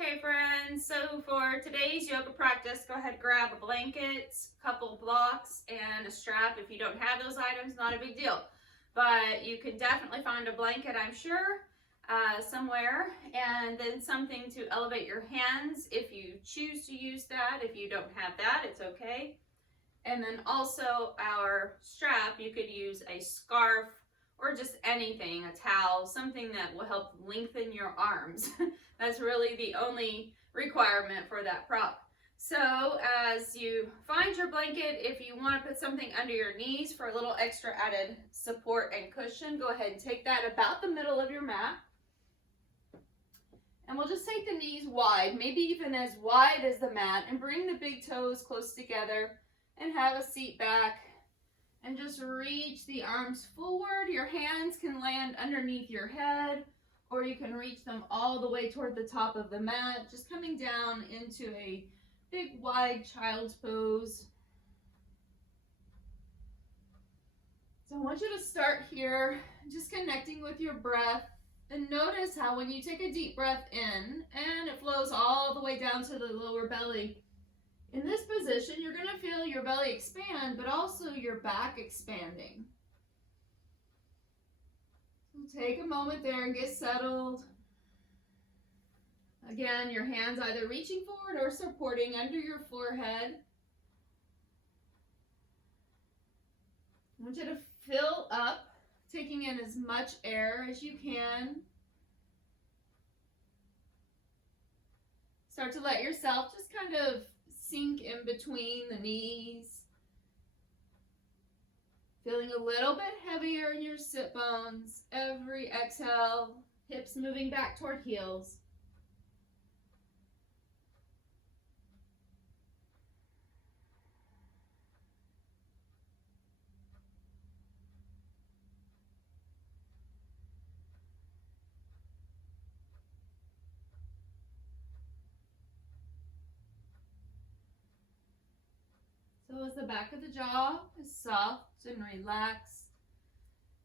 Okay, friends, so for today's yoga practice, go ahead and grab a blanket, a couple blocks, and a strap. If you don't have those items, not a big deal. But you can definitely find a blanket, I'm sure, somewhere, and then something to elevate your hands if you choose to use that. If you don't have that, it's okay. And then also our strap, you could use a scarf or just anything, a towel, something that will help lengthen your arms. That's really the only requirement for that prop. So as you find your blanket, if you want to put something under your knees for a little extra added support and cushion, go ahead and take that about the middle of your mat. And we'll just take the knees wide, maybe even as wide as the mat, and bring the big toes close together and have a seat back. And just reach the arms forward. Your hands can land underneath your head, or you can reach them all the way toward the top of the mat, just coming down into a big wide child's pose. So I want you to start here, just connecting with your breath, and notice how when you take a deep breath in and it flows all the way down to the lower belly, in this position, you're going to feel your belly expand, but also your back expanding. So take a moment there and get settled. Again, your hands either reaching forward or supporting under your forehead. I want you to fill up, taking in as much air as you can. Start to let yourself just kind of sink in between the knees. Feeling a little bit heavier in your sit bones. Every exhale, hips moving back toward heels. So as the back of the jaw is soft and relaxed,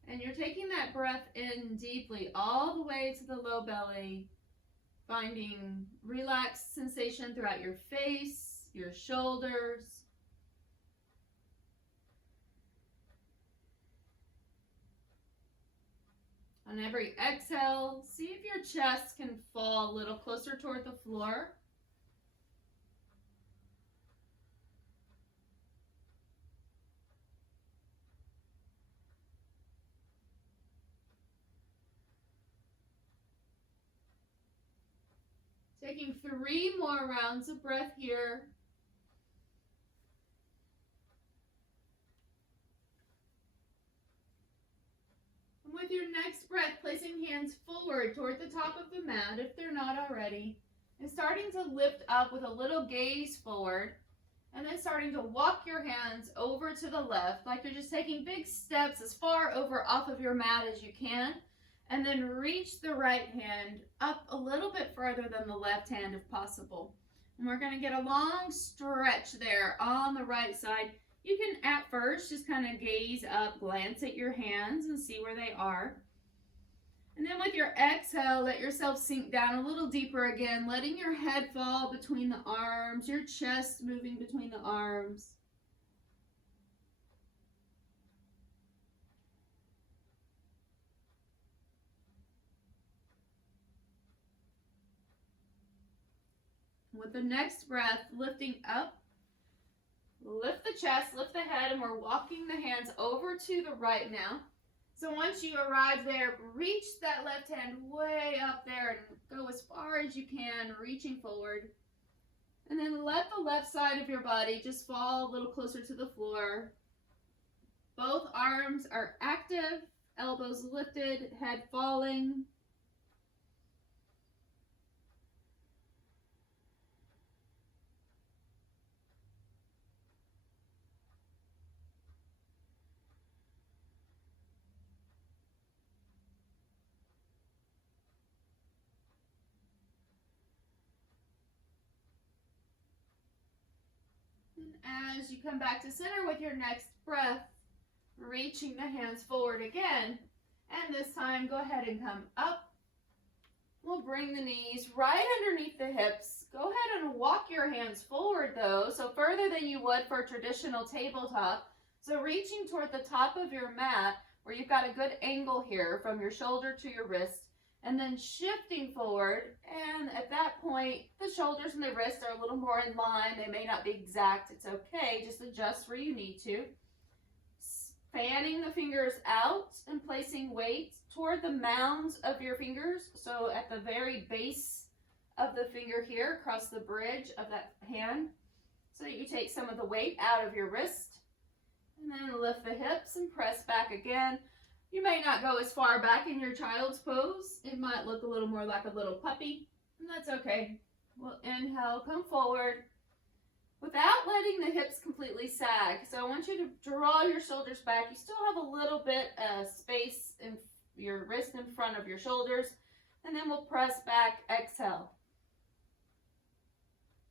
and you're taking that breath in deeply all the way to the low belly, finding relaxed sensation throughout your face, your shoulders. On every exhale, see if your chest can fall a little closer toward the floor. Taking 3 more rounds of breath here. And with your next breath, placing hands forward toward the top of the mat if they're not already, and starting to lift up with a little gaze forward, and then starting to walk your hands over to the left, like you're just taking big steps as far over off of your mat as you can. And then reach the right hand up a little bit further than the left hand if possible. And we're going to get a long stretch there on the right side. You can at first just kind of gaze up, glance at your hands and see where they are. And then with your exhale, let yourself sink down a little deeper again, letting your head fall between the arms, your chest moving between the arms. With the next breath, lifting up, lift the chest, lift the head, and we're walking the hands over to the right now. So once you arrive there, reach that left hand way up there and go as far as you can, reaching forward. And then let the left side of your body just fall a little closer to the floor. Both arms are active, elbows lifted, head falling. As you come back to center with your next breath, reaching the hands forward again, and this time go ahead and come up We'll bring the knees right underneath the hips. Go ahead and walk your hands forward though, so further than you would for traditional tabletop. So reaching toward the top of your mat where you've got a good angle here from your shoulder to your wrist, and then shifting forward, and at that point the shoulders and the wrists are a little more in line. They may not be exact, it's okay, just adjust where you need to. Fanning the fingers out and placing weight toward the mounds of your fingers, so at the very base of the finger here, across the bridge of that hand, so that you take some of the weight out of your wrist. And then lift the hips and press back again. You may not go as far back in your child's pose. It might look a little more like a little puppy, and that's okay. We'll inhale, come forward, without letting the hips completely sag. So I want you to draw your shoulders back. You still have a little bit of space in your wrist in front of your shoulders. And then we'll press back, exhale.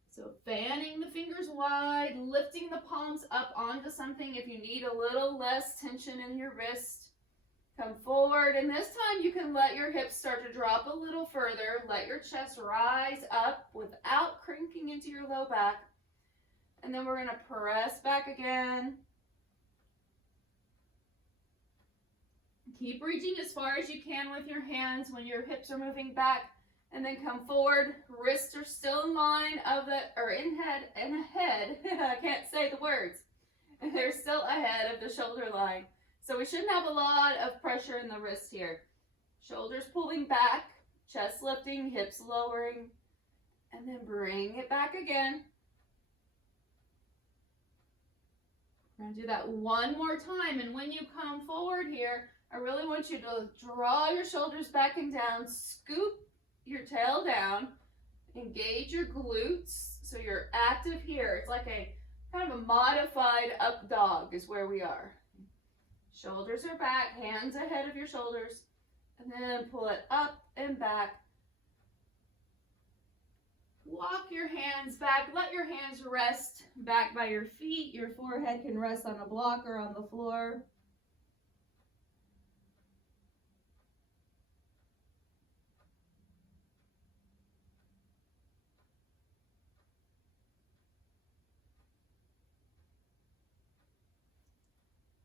So fanning the fingers wide, lifting the palms up onto something if you need a little less tension in your wrist. Come forward, and this time you can let your hips start to drop a little further. Let your chest rise up without cranking into your low back. And then we're going to press back again. Keep reaching as far as you can with your hands when your hips are moving back. And then come forward. Wrists are still in line of the, or in head, and ahead. I can't say the words. They're still ahead of the shoulder line. So we shouldn't have a lot of pressure in the wrist here. Shoulders pulling back, chest lifting, hips lowering. And then bring it back again. We're going to do that one more time, and when you come forward here, I really want you to draw your shoulders back and down, scoop your tail down, engage your glutes, so you're active here. It's like a kind of a modified up dog is where we are. Shoulders are back, hands ahead of your shoulders, and then pull it up and back. Walk your hands back. Let your hands rest back by your feet. Your forehead can rest on a block or on the floor.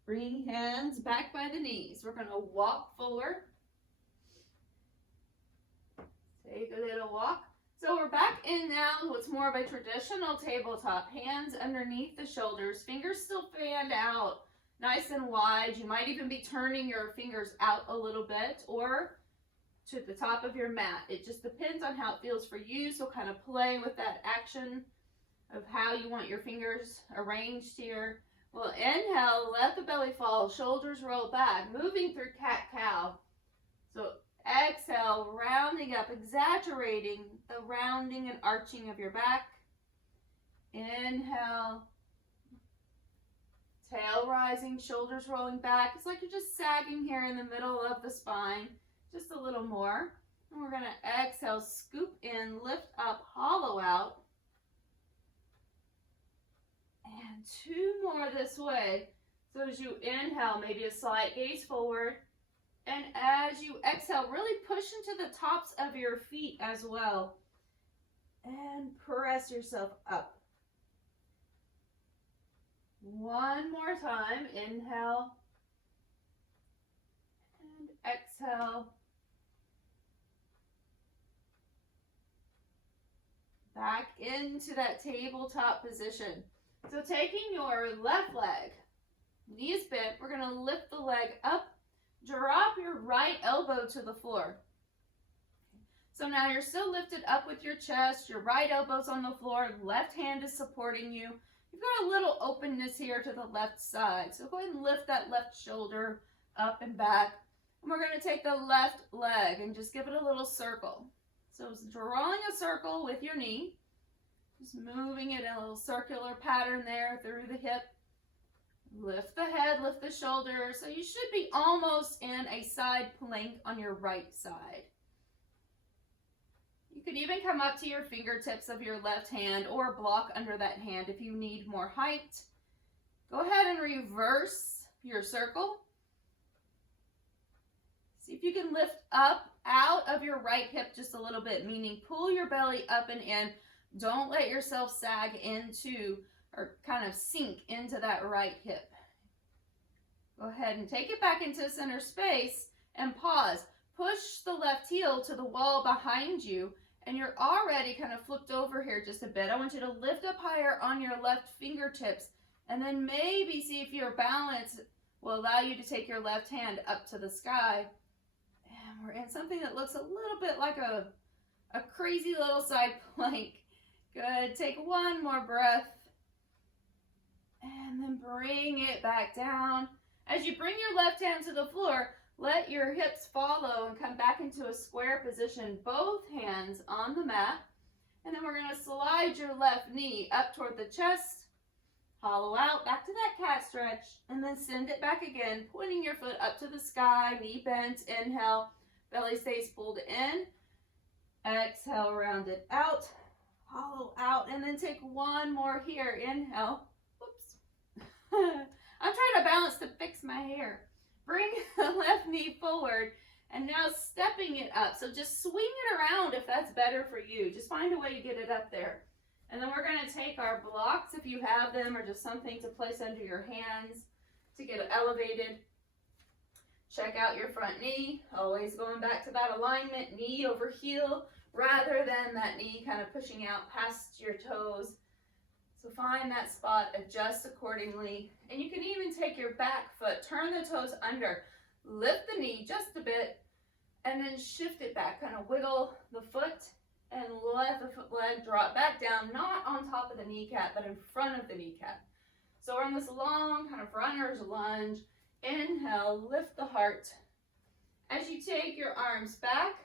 Bring hands back by the knees. We're going to walk forward. Take a little walk. So we're back in now what's more of a traditional tabletop. Hands underneath the shoulders, fingers still fanned out, nice and wide. You might even be turning your fingers out a little bit or to the top of your mat. It just depends on how it feels for you, so kind of play with that action of how you want your fingers arranged here. We'll inhale, let the belly fall, shoulders roll back, moving through cat-cow. So exhale, rounding up, exaggerating the rounding and arching of your back. Inhale, tail rising, shoulders rolling back. It's like you're just sagging here in the middle of the spine, just a little more. And we're going to exhale, scoop in, lift up, hollow out. And two more this way. So as you inhale, maybe a slight gaze forward. And as you exhale, really push into the tops of your feet as well. And press yourself up. One more time. Inhale. And exhale. Back into that tabletop position. So taking your left leg, knees bent, we're going to lift the leg up. Drop your right elbow to the floor. So now you're still lifted up with your chest, your right elbow's on the floor, left hand is supporting you. You've got a little openness here to the left side. So go ahead and lift that left shoulder up and back. And we're going to take the left leg and just give it a little circle. So it's drawing a circle with your knee. Just moving it in a little circular pattern there through the hip. Lift the head, lift the shoulders. So you should be almost in a side plank on your right side. You could even come up to your fingertips of your left hand or block under that hand if you need more height. Go ahead and reverse your circle. See if you can lift up out of your right hip just a little bit, meaning pull your belly up and in. Don't let yourself sag into or kind of sink into that right hip. Go ahead and take it back into center space and pause. Push the left heel to the wall behind you, and you're already kind of flipped over here just a bit. I want you to lift up higher on your left fingertips, and then maybe see if your balance will allow you to take your left hand up to the sky. And we're in something that looks a little bit like a crazy little side plank. Good. Take one more breath. And then bring it back down. As you bring your left hand to the floor, let your hips follow and come back into a square position, both hands on the mat. And then we're going to slide your left knee up toward the chest, hollow out, back to that cat stretch, and then send it back again, pointing your foot up to the sky, knee bent, inhale, belly stays pulled in, exhale, round it out, hollow out, and then take one more here, inhale, whoops, I'm trying to balance to fix my hair. Bring the left knee forward and now stepping it up. So just swing it around if that's better for you. Just find a way to get it up there. And then we're going to take our blocks, if you have them, or just something to place under your hands to get it elevated. Check out your front knee. Always going back to that alignment, knee over heel, rather than that knee kind of pushing out past your toes. So find that spot, adjust accordingly. And you can even take your back foot, turn the toes under, lift the knee just a bit, and then shift it back. Kind of wiggle the foot and let the foot leg drop back down, not on top of the kneecap, but in front of the kneecap. So we're in this long kind of runner's lunge. Inhale, lift the heart. As you take your arms back,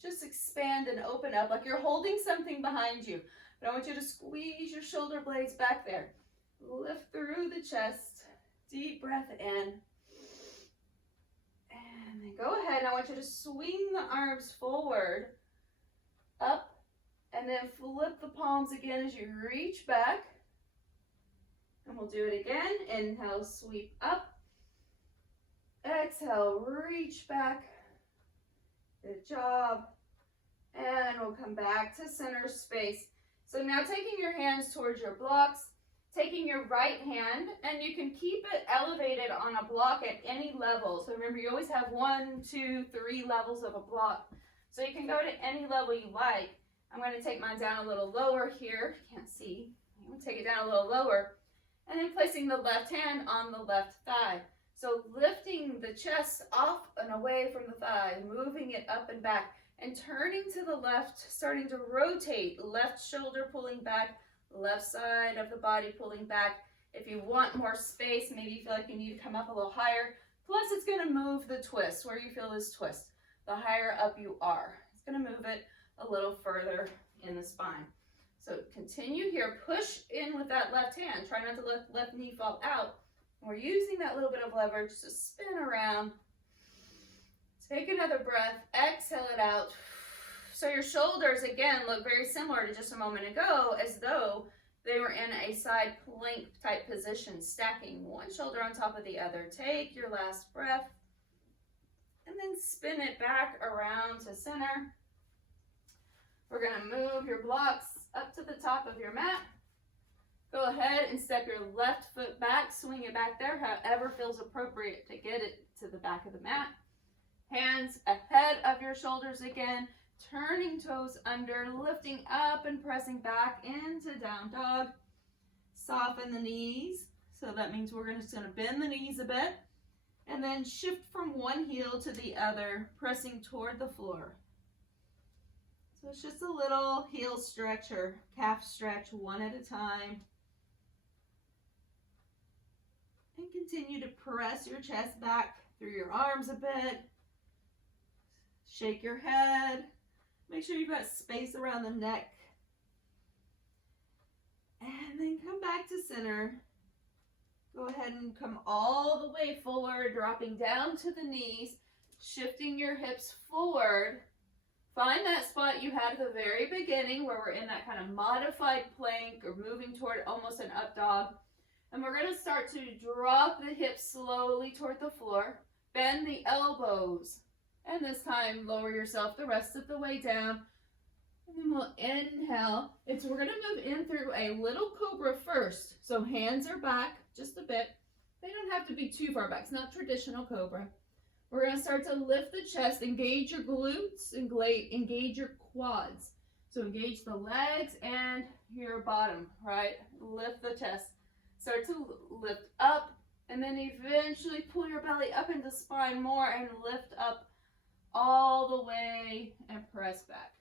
just expand and open up like you're holding something behind you. But I want you to squeeze your shoulder blades back there. Lift through the chest. Deep breath in. And then go ahead. I want you to swing the arms forward, up, and then flip the palms again as you reach back. And we'll do it again. Inhale, sweep up. Exhale, reach back. Good job. And we'll come back to center space. So now taking your hands towards your blocks, taking your right hand, and you can keep it elevated on a block at any level. So remember, you always have 1, 2, 3 levels of a block. So you can go to any level you like. I'm going to take mine down a little lower here. You can't see. I'm going to take it down a little lower. And then placing the left hand on the left thigh. So lifting the chest off and away from the thigh, moving it up and back. And turning to the left, starting to rotate, left shoulder pulling back, left side of the body pulling back. If you want more space, maybe you feel like you need to come up a little higher. Plus, it's going to move the twist where you feel this twist. The higher up you are, it's going to move it a little further in the spine. So continue here. Push in with that left hand. Try not to let the left knee fall out. And we're using that little bit of leverage to spin around. Take another breath, exhale it out. So your shoulders, again, look very similar to just a moment ago, as though they were in a side plank type position, stacking one shoulder on top of the other. Take your last breath, and then spin it back around to center. We're going to move your blocks up to the top of your mat. Go ahead and step your left foot back, swing it back there, however feels appropriate to get it to the back of the mat. Hands ahead of your shoulders again, turning toes under, lifting up and pressing back into down dog. Soften the knees. So that means we're just going to bend the knees a bit and then shift from one heel to the other, pressing toward the floor. So it's just a little heel stretch or calf stretch, one at a time. And continue to press your chest back through your arms a bit. Shake your head. Make sure you've got space around the neck. And then come back to center. Go ahead and come all the way forward, dropping down to the knees, shifting your hips forward. Find that spot you had at the very beginning where we're in that kind of modified plank or moving toward almost an up dog. And we're going to start to drop the hips slowly toward the floor. Bend the elbows. And this time, lower yourself the rest of the way down. And then we'll inhale. We're going to move in through a little cobra first. So hands are back just a bit. They don't have to be too far back. It's not traditional cobra. We're going to start to lift the chest, engage your glutes, engage your quads. So engage the legs and your bottom, right? Lift the chest. Start to lift up, and then eventually pull your belly up into spine more and lift up all the way and press back.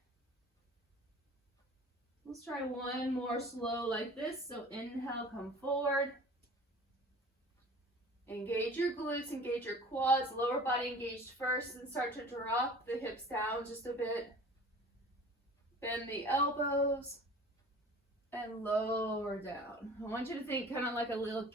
Let's try one more slow like this. So inhale, come forward. Engage your glutes, engage your quads, lower body engaged first, and start to drop the hips down just a bit. Bend the elbows and lower down. I want you to think kind of like a little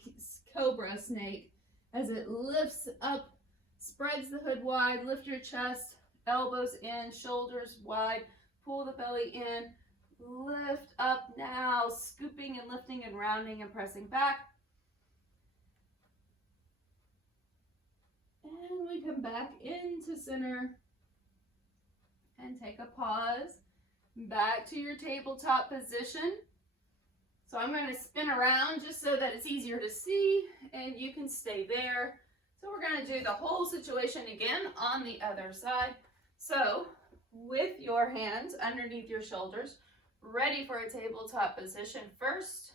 cobra snake as it lifts up, spreads the hood wide, lift your chest, elbows in, shoulders wide, pull the belly in, lift up now, scooping and lifting and rounding and pressing back. And we come back into center and take a pause. Back to your tabletop position. So I'm going to spin around just so that it's easier to see and you can stay there. So we're going to do the whole situation again on the other side. So with your hands underneath your shoulders, ready for a tabletop position first,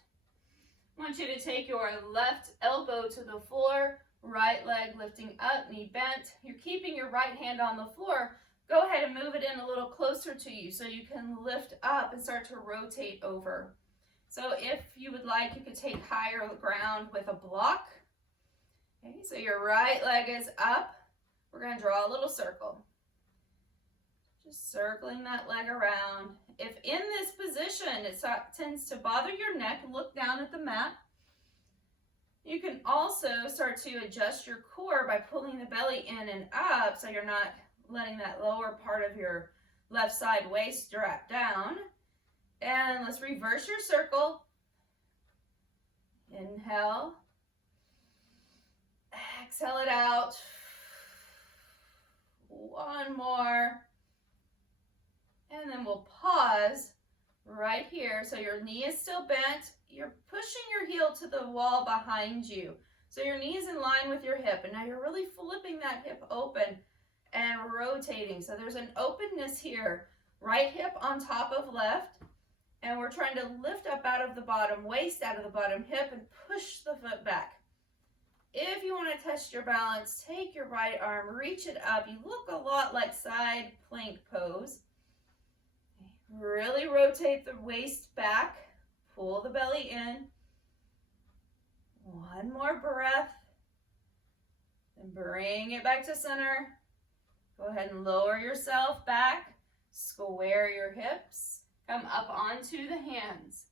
I want you to take your left elbow to the floor, right leg lifting up, knee bent. You're keeping your right hand on the floor. Go ahead and move it in a little closer to you so you can lift up and start to rotate over. So if you would like, you could take higher ground with a block. Okay, so your right leg is up. We're going to draw a little circle. Just circling that leg around. If in this position it tends to bother your neck, look down at the mat. You can also start to adjust your core by pulling the belly in and up so you're not letting that lower part of your left side waist drop down. And let's reverse your circle. Inhale. Exhale it out. One more. And then we'll pause right here. So your knee is still bent. You're pushing your heel to the wall behind you. So your knee is in line with your hip. And now you're really flipping that hip open and rotating. So there's an openness here. Right hip on top of left. And we're trying to lift up out of the bottom waist, out of the bottom hip, and push the foot back. If you want to test your balance, take your right arm, reach it up. You look a lot like side plank pose. Really rotate the waist back. Pull the belly in. One more breath. And bring it back to center. Go ahead and lower yourself back. Square your hips. Come up onto the hands.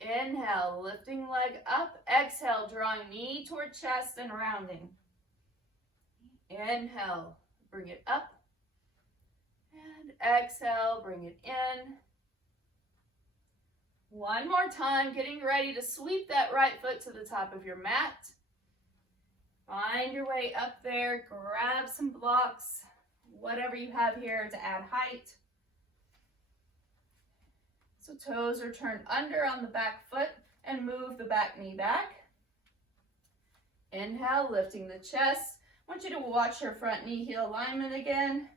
Inhale, lifting leg up. Exhale, drawing knee toward chest and rounding. Inhale, bring it up. And exhale, bring it in. One more time, getting ready to sweep that right foot to the top of your mat. Find your way up there, grab some blocks, whatever you have here to add height. So toes are turned under on the back foot and move the back knee back. Inhale, lifting the chest. I want you to watch your front knee heel alignment again.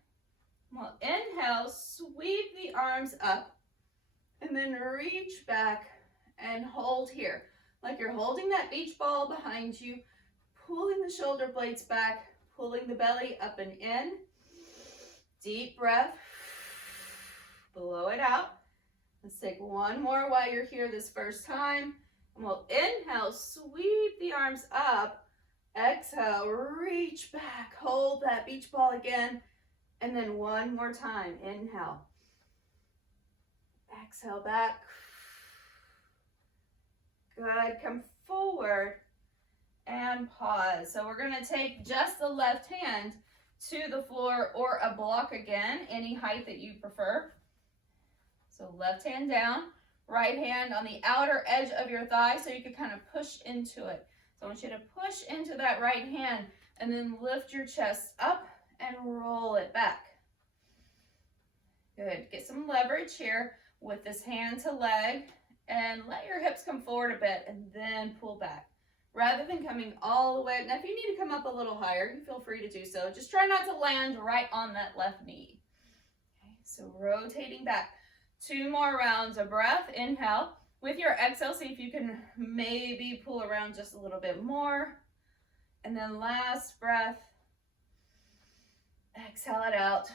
Well, inhale, sweep the arms up and then reach back and hold here. Like you're holding that beach ball behind you, pulling the shoulder blades back, pulling the belly up and in. Deep breath. Blow it out. Let's take one more while you're here this first time. And we'll inhale, sweep the arms up. Exhale, reach back. Hold that beach ball again. And then one more time. Inhale. Exhale back. Good. Come forward and pause. So we're going to take just the left hand to the floor or a block again, any height that you prefer. So left hand down, right hand on the outer edge of your thigh so you can kind of push into it. So I want you to push into that right hand and then lift your chest up and roll it back. Good. Get some leverage here with this hand to leg, and let your hips come forward a bit and then pull back. Rather than coming all the way, now if you need to come up a little higher, you feel free to do so. Just try not to land right on that left knee. Okay, so rotating back. 2 more rounds of breath. Inhale. With your exhale, see if you can maybe pull around just a little bit more. And then last breath. Exhale it out.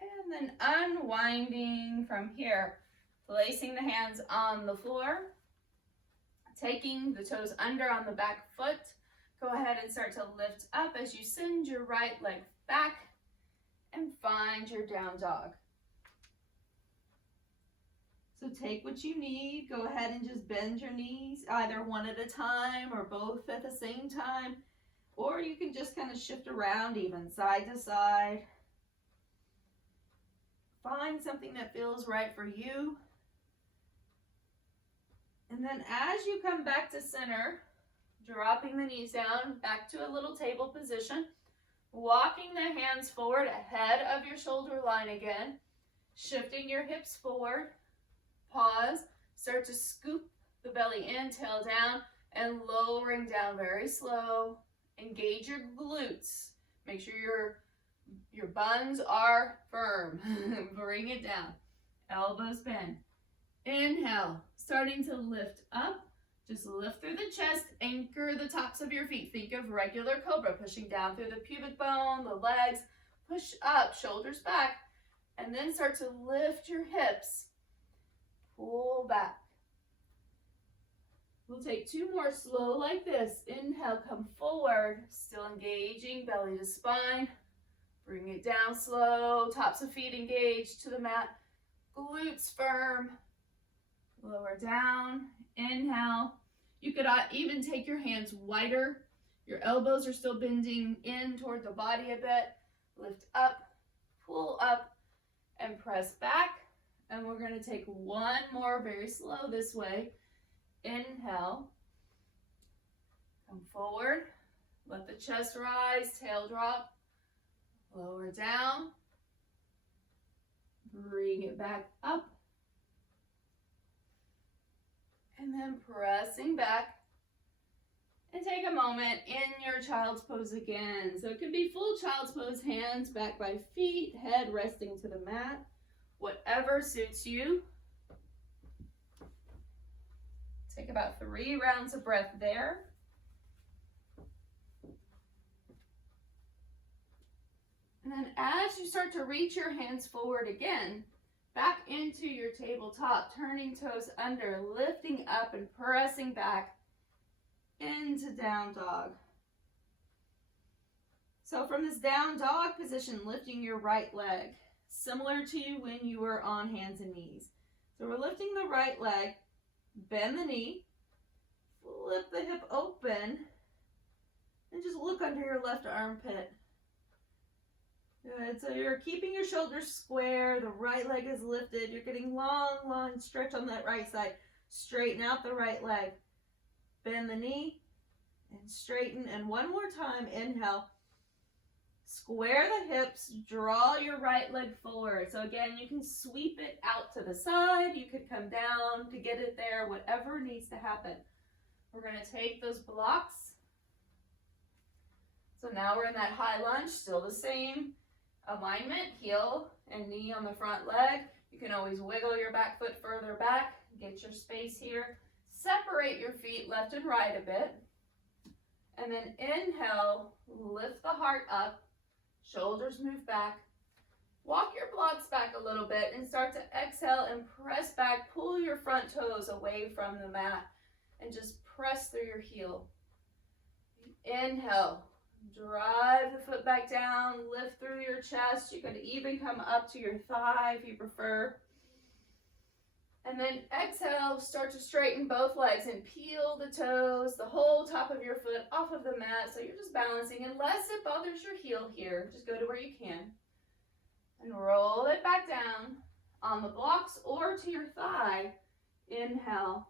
And then unwinding from here. Placing the hands on the floor. Taking the toes under on the back foot. Go ahead and start to lift up as you send your right leg back and find your down dog. So take what you need. Go ahead and just bend your knees, either one at a time or both at the same time. Or you can just kind of shift around even side to side. Find something that feels right for you. And then as you come back to center, dropping the knees down, back to a little table position, walking the hands forward ahead of your shoulder line again, shifting your hips forward, pause, start to scoop the belly in, tail down, and lowering down very slow. Engage your glutes. Make sure your buns are firm. Bring it down. Elbows bend. Inhale, starting to lift up. Just lift through the chest, anchor the tops of your feet. Think of regular cobra, pushing down through the pubic bone, the legs. Push up, shoulders back, and then start to lift your hips. Pull back. We'll take 2 more slow like this. Inhale, come forward, still engaging, belly to spine. Bring it down slow, tops of feet engaged to the mat. Glutes firm. Lower down, inhale. You could even take your hands wider. Your elbows are still bending in toward the body a bit. Lift up, pull up, and press back. And we're gonna take 1 more very slow this way. Inhale, come forward, let the chest rise, tail drop, lower down, bring it back up. And then pressing back, and take a moment in your child's pose again. So it could be full child's pose, hands back by feet, head resting to the mat, whatever suits you. Take about 3 rounds of breath there. And then as you start to reach your hands forward again, back into your tabletop, turning toes under, lifting up and pressing back into down dog. So from this down dog position, lifting your right leg, similar to when you were on hands and knees. So we're lifting the right leg, bend the knee, flip the hip open, and just look under your left armpit. Good, so you're keeping your shoulders square, the right leg is lifted, you're getting long stretch on that right side. Straighten out the right leg, bend the knee, and straighten, and 1 more time, inhale. Square the hips, draw your right leg forward. So again, you can sweep it out to the side, you could come down to get it there, whatever needs to happen. We're gonna take those blocks. So now we're in that high lunge, still the same alignment, heel and knee on the front leg. You can always wiggle your back foot further back, get your space here. Separate your feet left and right a bit. And then inhale, lift the heart up, shoulders move back. Walk your blocks back a little bit and start to exhale and press back. Pull your front toes away from the mat and just press through your heel. Inhale. Drive the foot back down, lift through your chest. You can even come up to your thigh if you prefer. And then exhale, start to straighten both legs and peel the toes, the whole top of your foot off of the mat. So you're just balancing. Unless it bothers your heel here, just go to where you can. And roll it back down on the blocks or to your thigh. Inhale.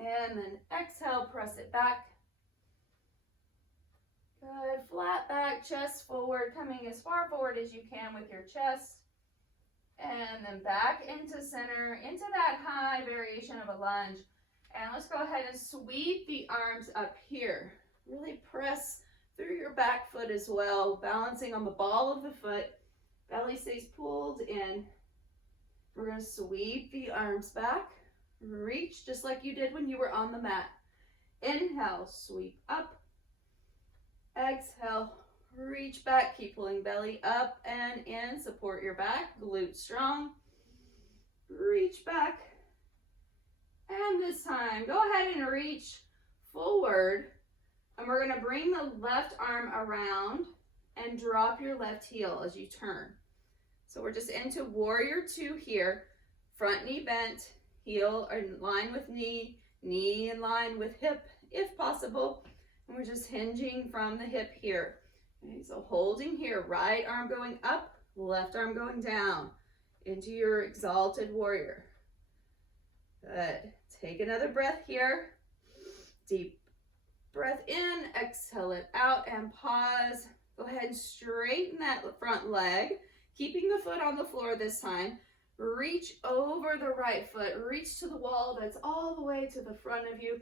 And then exhale, press it back. Good, flat back, chest forward, coming as far forward as you can with your chest. And then back into center, into that high variation of a lunge. And let's go ahead and sweep the arms up here. Really press through your back foot as well, balancing on the ball of the foot. Belly stays pulled in. We're going to sweep the arms back. Reach just like you did when you were on the mat. Inhale, sweep up. Exhale, reach back. Keep pulling belly up and in. Support your back, glute strong. Reach back. And this time, go ahead and reach forward. And we're going to bring the left arm around and drop your left heel as you turn. So we're just into warrior 2 here. Front knee bent, heel in line with knee, knee in line with hip if possible. And we're just hinging from the hip here. Okay, so holding here, right arm going up, left arm going down into your exalted warrior. Good. Take another breath here. Deep breath in, exhale it out and pause. Go ahead and straighten that front leg, keeping the foot on the floor this time. Reach over the right foot, reach to the wall that's all the way to the front of you,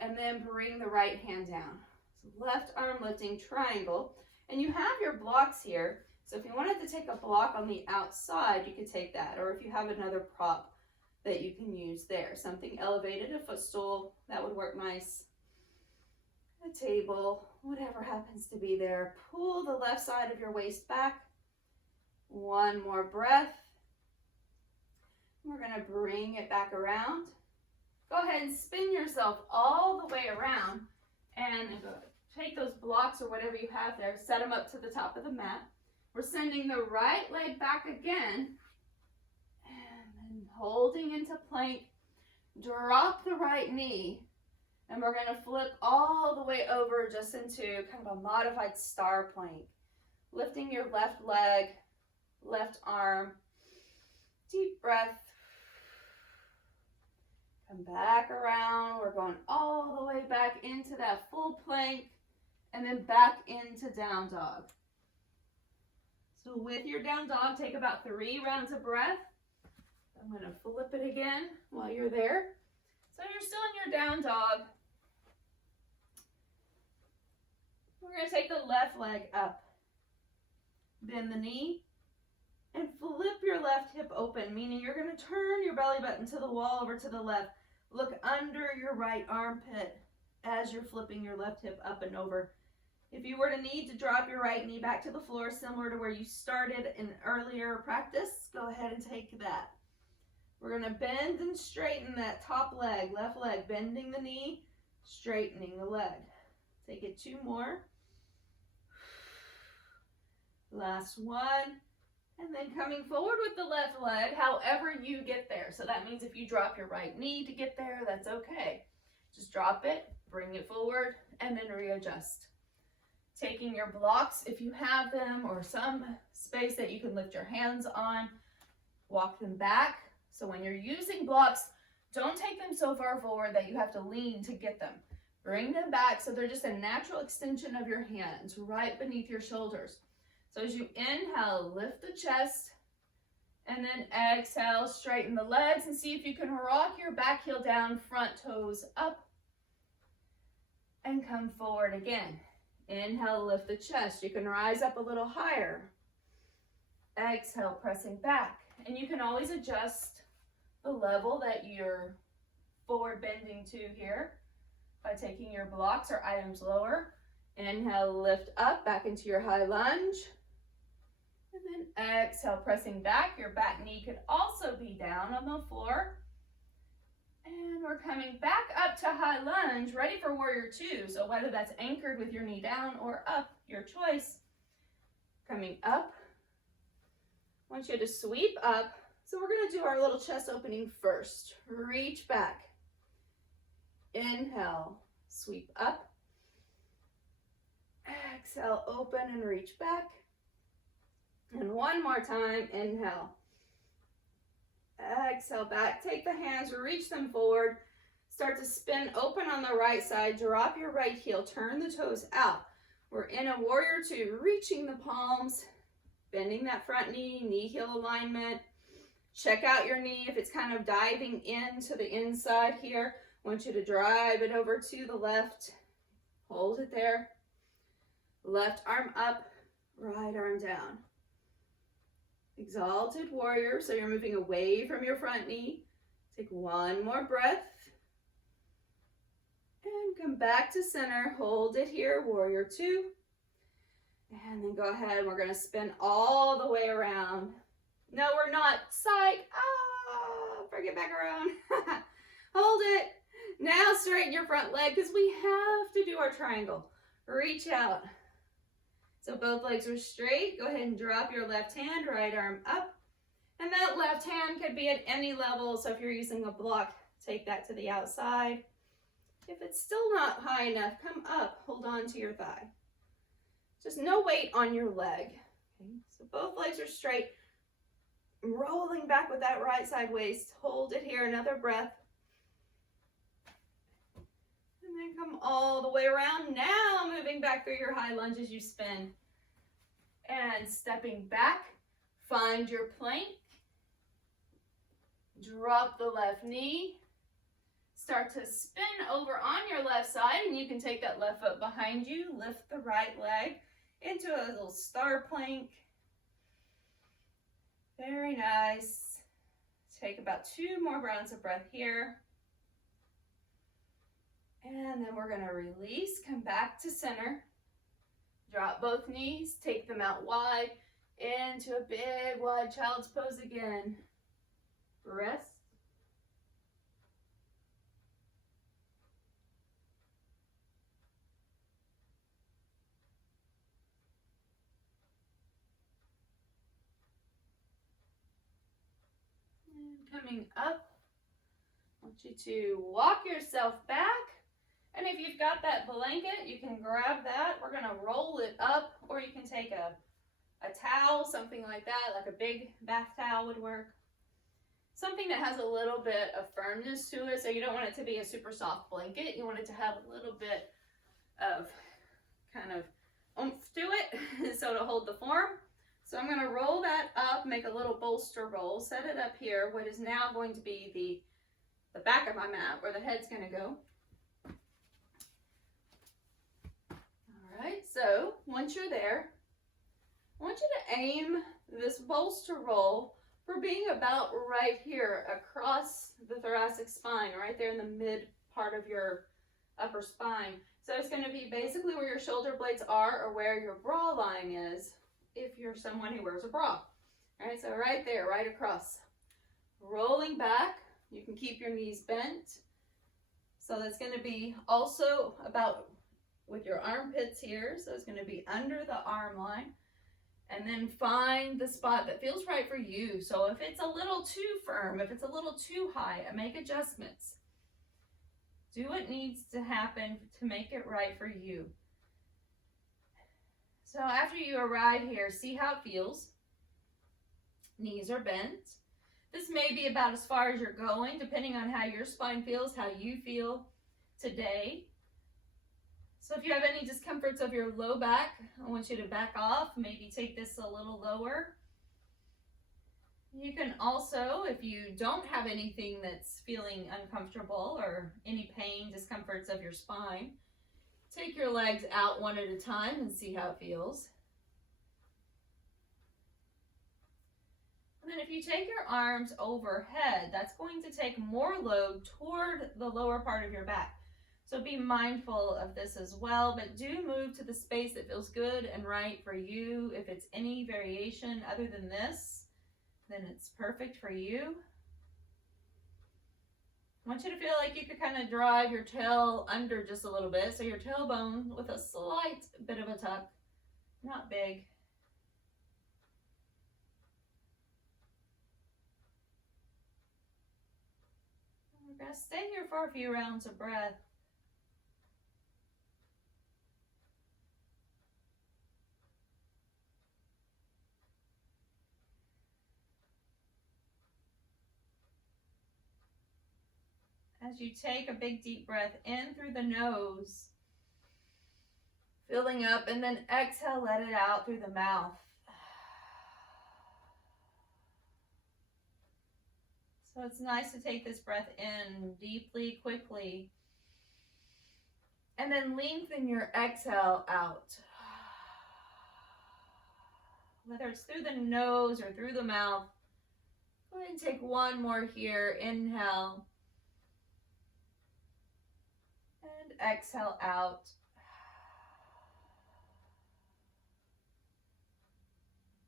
and then bring the right hand down. So left arm lifting triangle, and you have your blocks here. So if you wanted to take a block on the outside, you could take that, or if you have another prop that you can use there. Something elevated, a footstool, that would work nice. A table, whatever happens to be there. Pull the left side of your waist back. One more breath. We're going to bring it back around. Go ahead and spin yourself all the way around and take those blocks or whatever you have there, set them up to the top of the mat. We're sending the right leg back again. Holding into plank, drop the right knee, and we're going to flip all the way over just into kind of a modified star plank. Lifting your left leg, left arm, deep breath. Come back around, we're going all the way back into that full plank, and then back into down dog. So with your down dog, take about 3 rounds of breath. I'm going to flip it again while you're there. So you're still in your down dog. We're going to take the left leg up. Bend the knee and flip your left hip open, meaning you're going to turn your belly button to the wall over to the left. Look under your right armpit as you're flipping your left hip up and over. If you were to need to drop your right knee back to the floor, similar to where you started in earlier practice, go ahead and take that. We're going to bend and straighten that top leg, left leg, bending the knee, straightening the leg. Take it 2 more. Last one. And then coming forward with the left leg, however you get there. So that means if you drop your right knee to get there, that's okay. Just drop it, bring it forward, and then readjust. Taking your blocks, if you have them, or some space that you can lift your hands on, walk them back. So when you're using blocks, don't take them so far forward that you have to lean to get them. Bring them back so they're just a natural extension of your hands right beneath your shoulders. So as you inhale, lift the chest, and then exhale, straighten the legs, and see if you can rock your back heel down, front toes up, and come forward again. Inhale, lift the chest. You can rise up a little higher. Exhale, pressing back. And you can always adjust the level that you're forward bending to here by taking your blocks or items lower. Inhale, lift up, back into your high lunge. And then exhale, pressing back. Your back knee could also be down on the floor. And we're coming back up to high lunge, ready for warrior 2. So whether that's anchored with your knee down or up, your choice. Coming up. I want you to sweep up. So we're going to do our little chest opening first. Reach back. Inhale, sweep up. Exhale, open and reach back. And one more time, inhale. Exhale back, take the hands, reach them forward. Start to spin open on the right side, drop your right heel, turn the toes out. We're in a warrior two, reaching the palms, bending that front knee, knee heel alignment. Check out your knee if it's kind of diving into the inside here. I want you to drive it over to the left. Hold it there. Left arm up, right arm down. Exalted warrior, so you're moving away from your front knee. Take one more breath. And come back to center. Hold it here, warrior two. And then go ahead, we're gonna spin all the way around. No, we're not. Psych. Bring it back around. Hold it. Now straighten your front leg because we have to do our triangle. Reach out. So both legs are straight. Go ahead and drop your left hand, right arm up. And that left hand could be at any level. So if you're using a block, take that to the outside. If it's still not high enough, come up, hold on to your thigh. Just no weight on your leg. Okay, so both legs are straight. Rolling back with that right side waist. Hold it here, another breath. And then come all the way around. Now moving back through your high lunge as you spin. And stepping back, find your plank. Drop the left knee. Start to spin over on your left side, and you can take that left foot behind you. Lift the right leg into a little star plank. Very nice. Take about 2 more rounds of breath here. And then we're going to release, come back to center. Drop both knees, take them out wide into a big wide child's pose again. Rest. And coming up, I want you to walk yourself back. And if you've got that blanket, you can grab that. We're going to roll it up, or you can take a towel, something like that, like a big bath towel would work. Something that has a little bit of firmness to it, so you don't want it to be a super soft blanket. You want it to have a little bit of kind of oomph to it, so to hold the form. So I'm going to roll that up, make a little bolster roll, set it up here, what is now going to be the back of my mat, where the head's going to go. Alright, so once you're there, I want you to aim this bolster roll for being about right here across the thoracic spine, right there in the mid part of your upper spine. So it's going to be basically where your shoulder blades are, or where your bra line is, if you're someone who wears a bra. Alright, so right there, right across. Rolling back, you can keep your knees bent. So that's going to be also about with your armpits here, so it's going to be under the arm line, and then find the spot that feels right for you. So if it's a little too firm, if it's a little too high, make adjustments. Do what needs to happen to make it right for you. So after you arrive here, see how it feels. Knees are bent. This may be about as far as you're going, depending on how your spine feels, how you feel today. So if you have any discomforts of your low back, I want you to back off, maybe take this a little lower. You can also, if you don't have anything that's feeling uncomfortable or any pain, discomforts of your spine, take your legs out one at a time and see how it feels. And then if you take your arms overhead, that's going to take more load toward the lower part of your back. So be mindful of this as well, but do move to the space that feels good and right for you. If it's any variation other than this, then it's perfect for you. I want you to feel like you could kind of drive your tail under just a little bit, so your tailbone with a slight bit of a tuck, not big. We're going to stay here for a few rounds of breath. As you take a big deep breath in through the nose, Filling up, and then exhale, let it out through the mouth. So it's nice to take this breath in deeply, quickly, and then lengthen your exhale out. Whether it's through the nose or through the mouth. Go ahead and take one more here. Inhale. And exhale out.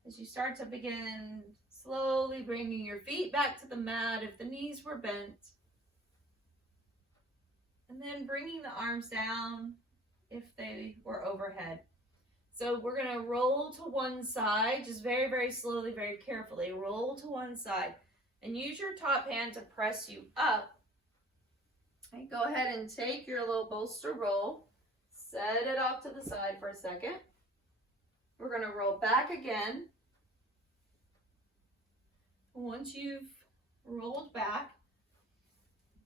As you start to begin slowly bringing your feet back to the mat if the knees were bent. And then bringing the arms down if they were overhead. So we're going to roll to one side, just very, very slowly, very carefully. Roll to one side and use your top hand to press you up. And go ahead and take your little bolster roll, set it off to the side for a second. We're going to roll back again. Once you've rolled back,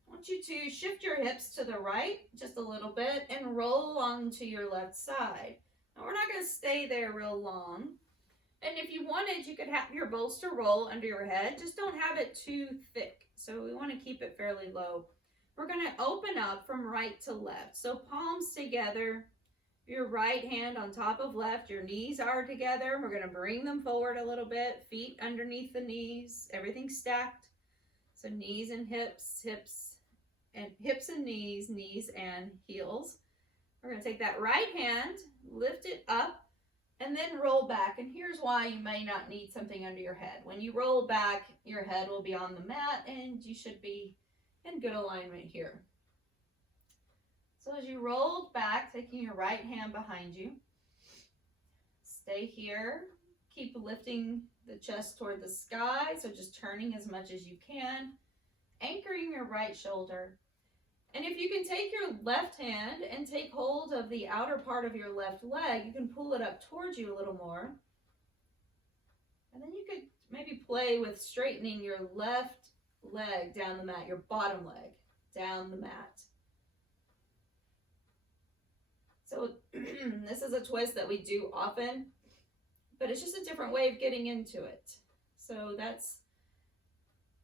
I want you to shift your hips to the right just a little bit and roll onto your left side. Now we're not going to stay there real long. And if you wanted, you could have your bolster roll under your head. Just don't have it too thick. So we want to keep it fairly low. We're going to open up from right to left. So palms together, your right hand on top of left, your knees are together. We're going to bring them forward a little bit, feet underneath the knees, everything stacked. So knees and hips, hips and knees, knees and heels. We're going to take that right hand, lift it up, and then roll back. And here's why you may not need something under your head. When you roll back, your head will be on the mat and you should be in good alignment here. So as you roll back, taking your right hand behind you, stay here. Keep lifting the chest toward the sky, so just turning as much as you can, anchoring your right shoulder. And if you can take your left hand and take hold of the outer part of your left leg, you can pull it up towards you a little more. And then you could maybe play with straightening your left leg down the mat, your bottom leg down the mat. So this is a twist that we do often, but it's just a different way of getting into it. So that's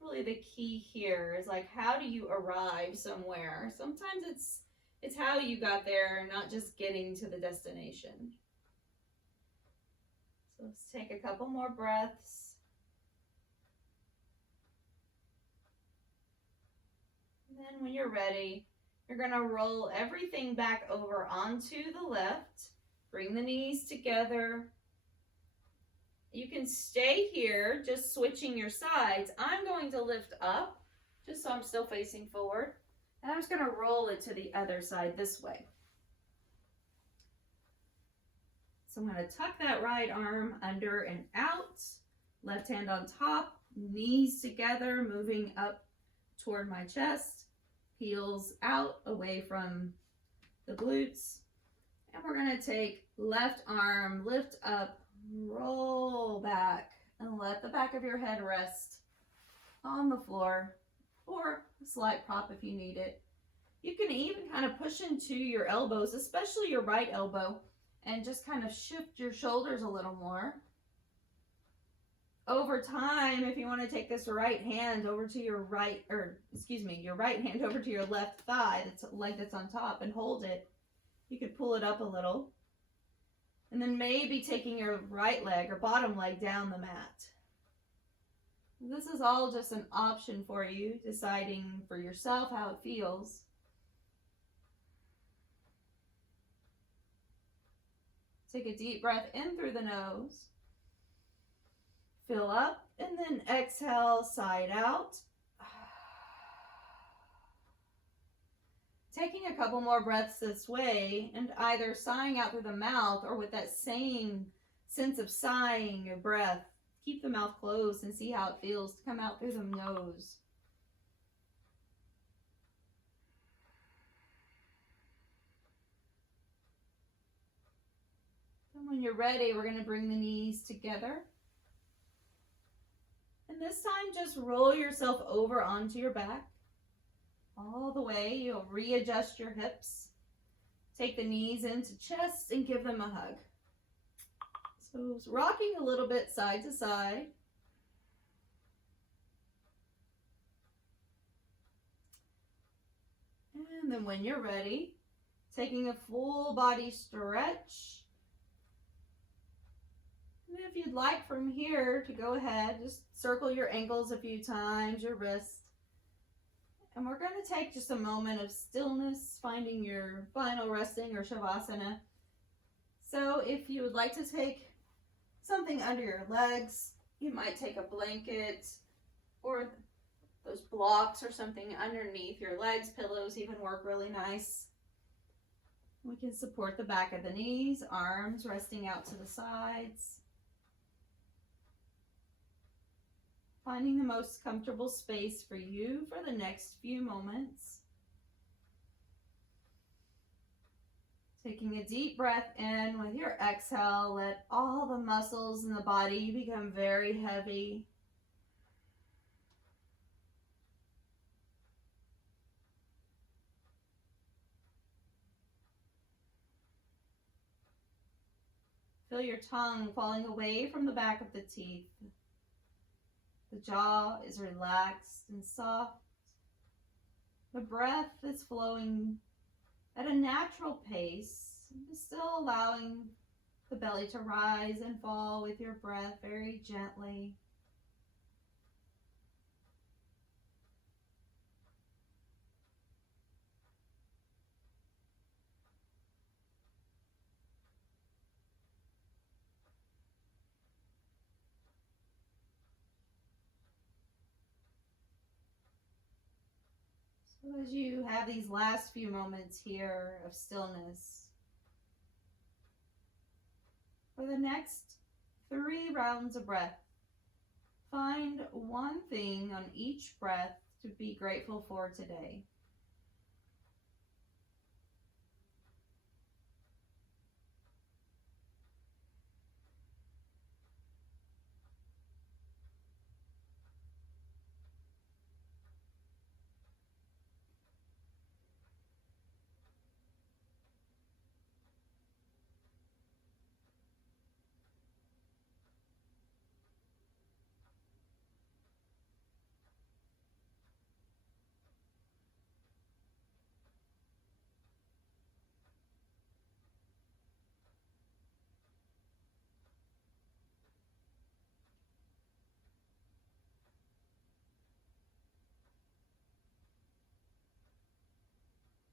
really the key here, is like, how do you arrive somewhere? Sometimes it's how you got there, not just getting to the destination. So let's take a couple more breaths. And then when you're ready, you're going to roll everything back over onto the left. Bring the knees together. You can stay here, just switching your sides. I'm going to lift up, just so I'm still facing forward. And I'm just going to roll it to the other side this way. So I'm going to tuck that right arm under and out. Left hand on top, knees together, moving up toward my chest. Heels out, away from the glutes. And we're going to take left arm, lift up, roll back, and let the back of your head rest on the floor, or a slight prop if you need it. You can even kind of push into your elbows, especially your right elbow, and just kind of shift your shoulders a little more. Over time, if you want to take this right hand over to your your right hand over to your left thigh, that's leg that's on top, and hold it, you could pull it up a little. And then maybe taking your right leg or bottom leg down the mat. This is all just an option for you, deciding for yourself how it feels. Take a deep breath in through the nose. Fill up, and then exhale, side out. Taking a couple more breaths this way, and either sighing out through the mouth or with that same sense of sighing your breath. Keep the mouth closed and see how it feels to come out through the nose. And when you're ready, we're going to bring the knees together. And this time, just roll yourself over onto your back. All the way, you'll readjust your hips. Take the knees into chest and give them a hug. So it's rocking a little bit side to side. And then when you're ready, taking a full body stretch. And if you'd like from here to go ahead, just circle your ankles a few times, your wrists. And we're going to take just a moment of stillness, finding your final resting or shavasana. So if you would like to take something under your legs, you might take a blanket or those blocks or something underneath your legs. Pillows even work really nice. We can support the back of the knees, arms resting out to the sides. Finding the most comfortable space for you for the next few moments. Taking a deep breath in with your exhale, let all the muscles in the body become very heavy. Feel your tongue falling away from the back of the teeth. The jaw is relaxed and soft. The breath is flowing at a natural pace, still allowing the belly to rise and fall with your breath very gently. So as you have these last few moments here of stillness, for the next 3 rounds of breath, find one thing on each breath to be grateful for today.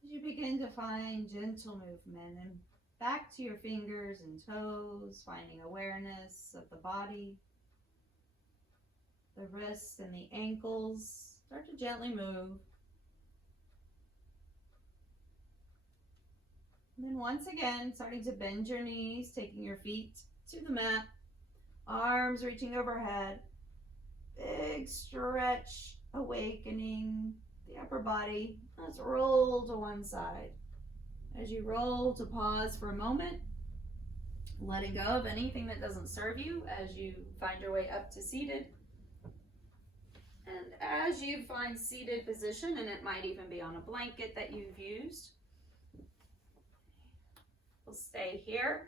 As you begin to find gentle movement and back to your fingers and toes, finding awareness of the body, the wrists and the ankles, start to gently move. And then once again, starting to bend your knees, taking your feet to the mat, arms reaching overhead, big stretch, awakening the upper body. Let's roll to one side. As you roll, to pause for a moment, letting go of anything that doesn't serve you as you find your way up to seated. And as you find seated position, and it might even be on a blanket that you've used, we'll stay here.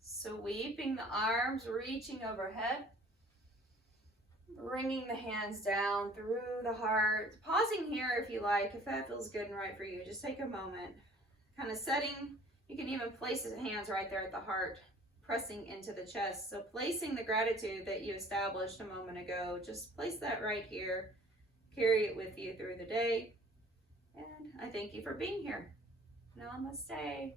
Sweeping the arms, reaching overhead. Bringing the hands down through the heart. Pausing here if you like, if that feels good and right for you. Just take a moment. Kind of setting, you can even place the hands right there at the heart, pressing into the chest. So placing the gratitude that you established a moment ago, just place that right here. Carry it with you through the day. And I thank you for being here. Namaste.